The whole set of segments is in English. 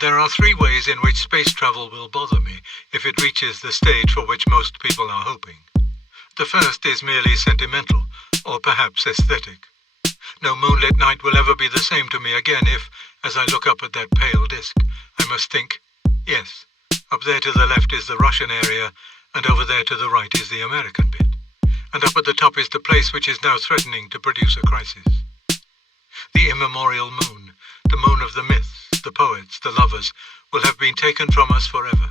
There are three ways in which space travel will bother me if it reaches the stage for which most people are hoping. The first is merely sentimental, or perhaps aesthetic. No moonlit night will ever be the same to me again if, as I look up at that pale disk, I must think, yes, up there to the left is the Russian area, and over there to the right is the American bit. And up at the top is the place which is now threatening to produce a crisis. The immemorial moon, the moon of the myths, the poets, the lovers, will have been taken from us forever.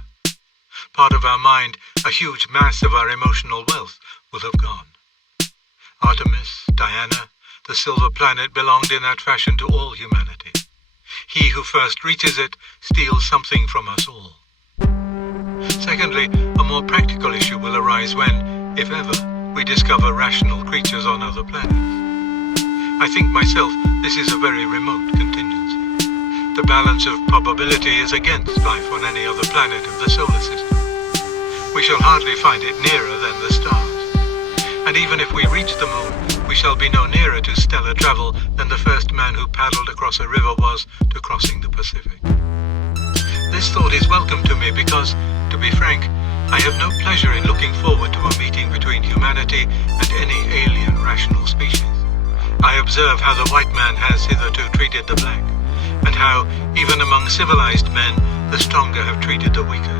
Part of our mind, a huge mass of our emotional wealth, will have gone. Artemis, Diana, the silver planet belonged in that fashion to all humanity. He who first reaches it steals something from us all. Secondly, a more practical issue will arise when, if ever, we discover rational creatures on other planets. I think myself this is a very remote contingency. The balance of probability is against life on any other planet of the solar system. We shall hardly find it nearer than the stars. And even if we reach the moon, we shall be no nearer to stellar travel than the first man who paddled across a river was to crossing the Pacific. This thought is welcome to me because, to be frank, I have no pleasure in looking forward to a meeting between humanity and any alien rational species. I observe how the white man has hitherto treated the black, and how, even among civilized men, the stronger have treated the weaker.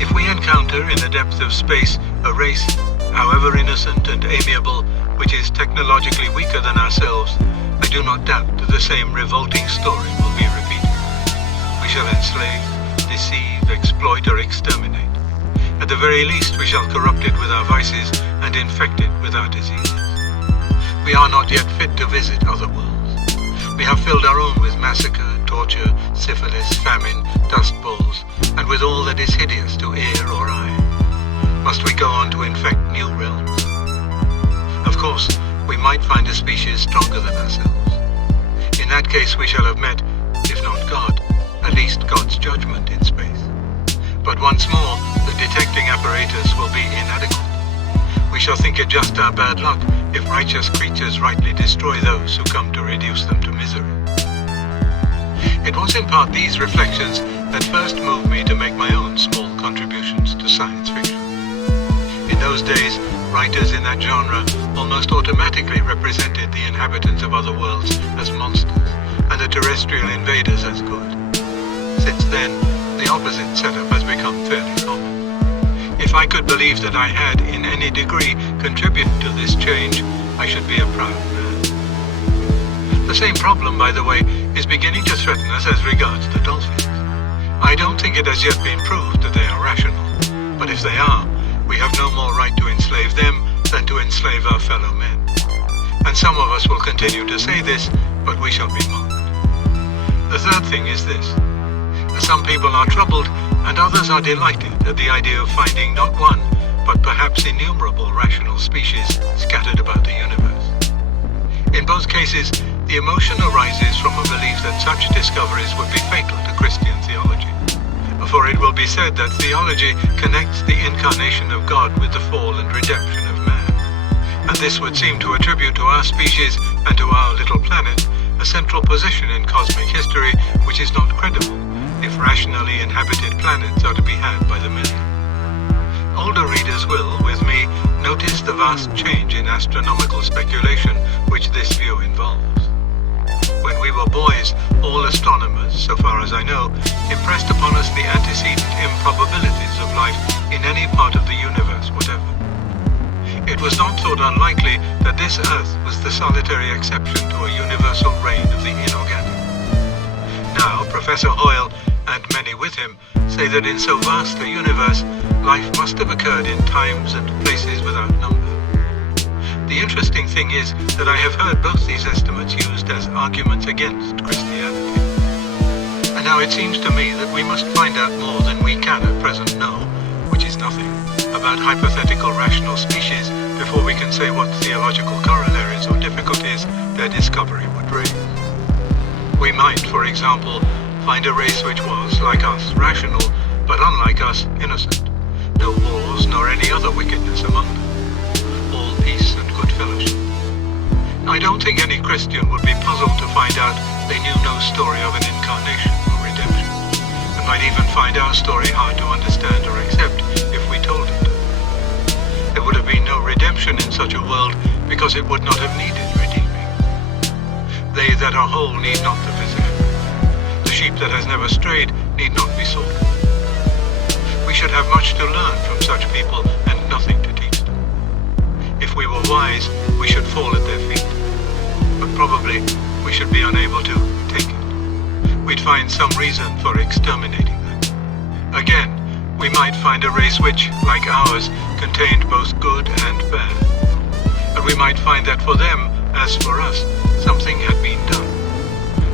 If we encounter in the depth of space a race, however innocent and amiable, which is technologically weaker than ourselves, I do not doubt that the same revolting story will be repeated. We shall enslave, deceive, exploit, or exterminate. At the very least, we shall corrupt it with our vices and infect it with our diseases. We are not yet fit to visit other worlds. We have filled our own with massacre, torture, syphilis, famine, dust bowls, and with all that is hideous to ear or eye. Must we go on to infect new realms? Of course, we might find a species stronger than ourselves. In that case, we shall have met, if not God, at least God's judgment in space. But once more, the detecting apparatus will be inadequate. We shall think it just our bad luck if righteous creatures rightly destroy those who come to reduce them to misery. It was in part these reflections that first moved me to make my own small contributions to science fiction. In those days, writers in that genre almost automatically represented the inhabitants of other worlds as monsters and the terrestrial invaders as good. Since then, the opposite setup has become fairly common. If I could believe that I had, in any degree, contributed to this change, I should be a proud man. The same problem, by the way, is beginning to threaten us as regards the dolphins. I don't think it has yet been proved that they are rational, but if they are, we have no more right to enslave them than to enslave our fellow men. And some of us will continue to say this, but we shall be mocked. The third thing is this. Some people are troubled, and others are delighted at the idea of finding not one, but perhaps innumerable rational species scattered about the universe. In both cases, the emotion arises from a belief that such discoveries would be fatal to Christian theology. For it will be said that theology connects the incarnation of God with the fall and redemption of man. And this would seem to attribute to our species and to our little planet a central position in cosmic history which is not credible if rationally inhabited planets are to be had by the million. Older readers will, with me, notice the vast change in astronomical speculation which this view involves. When we were boys, all astronomers, so far as I know, impressed upon us the antecedent improbabilities of life in any part of the universe whatever. It was not thought unlikely that this Earth was the solitary exception to a universal reign of the inorganic. Now, Professor Hoyle, and many with him, say that in so vast a universe, life must have occurred in times and places without number. The interesting thing is that I have heard both these estimates used as arguments against Christianity. And now it seems to me that we must find out more than we can at present know, which is nothing, about hypothetical rational species before we can say what theological corollaries or difficulties their discovery would raise. We might, for example, find a race which was, like us, rational, but unlike us, innocent. No wars nor any other wickedness among them. All peace and good fellowship. I don't think any Christian would be puzzled to find out they knew no story of an incarnation or redemption. might even find our story hard to understand or accept if we told it. There would have been no redemption in such a world because it would not have needed redeeming. They that are whole need not the physician. The sheep that has never strayed need not be sought. We should have much to learn from such people and nothing to teach them. If we were wise, we should fall at their feet. But probably we should be unable to take it. We'd find some reason for exterminating them. Again, we might find a race which, like ours, contained both good and bad. And we might find that for them, as for us, something had been done.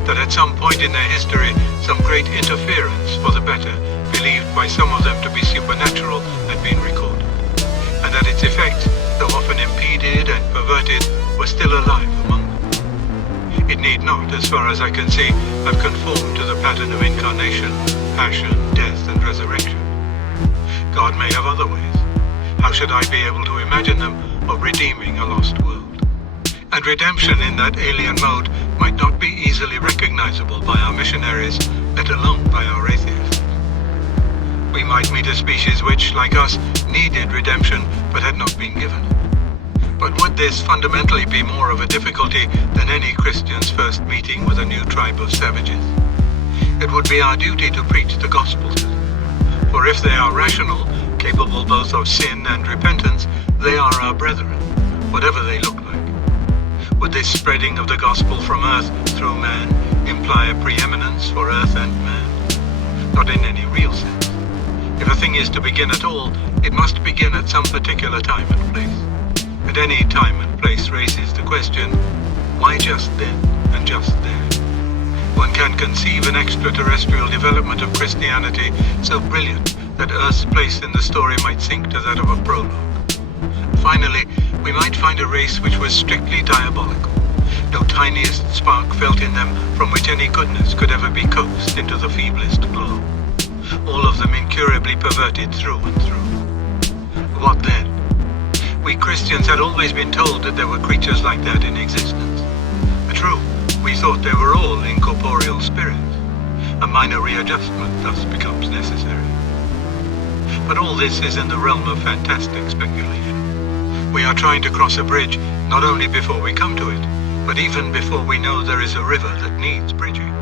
That at some point in their history, some great interference for the better, believed by some of them to be supernatural, had been recorded. And that its effects, though often impeded and perverted, were still alive among them. It need not, as far as I can see, have conformed to the pattern of incarnation, passion, death, and resurrection. God may have other ways. How should I be able to imagine them of redeeming a lost world? And redemption in that alien mode might not be easily recognizable by our missionaries, let alone by our atheists. We might meet a species which, like us, needed redemption but had not been given it. But would this fundamentally be more of a difficulty than any Christian's first meeting with a new tribe of savages? It would be our duty to preach the gospel to them. For if they are rational, capable both of sin and repentance, they are our brethren, whatever they look like. Would this spreading of the gospel from earth through man imply a preeminence for earth and man? Not in any real sense. If a thing is to begin at all, it must begin at some particular time and place. At any time and place raises the question, why just then and just there? One can conceive an extraterrestrial development of Christianity so brilliant that Earth's place in the story might sink to that of a prologue. Finally, we might find a race which was strictly diabolical. No tiniest spark felt in them from which any goodness could ever be coaxed into the feeblest glow. All of them incurably perverted through and through. What then? We Christians had always been told that there were creatures like that in existence. True, we thought they were all incorporeal spirits. A minor readjustment thus becomes necessary. But all this is in the realm of fantastic speculation. We are trying to cross a bridge not only before we come to it, but even before we know there is a river that needs bridging.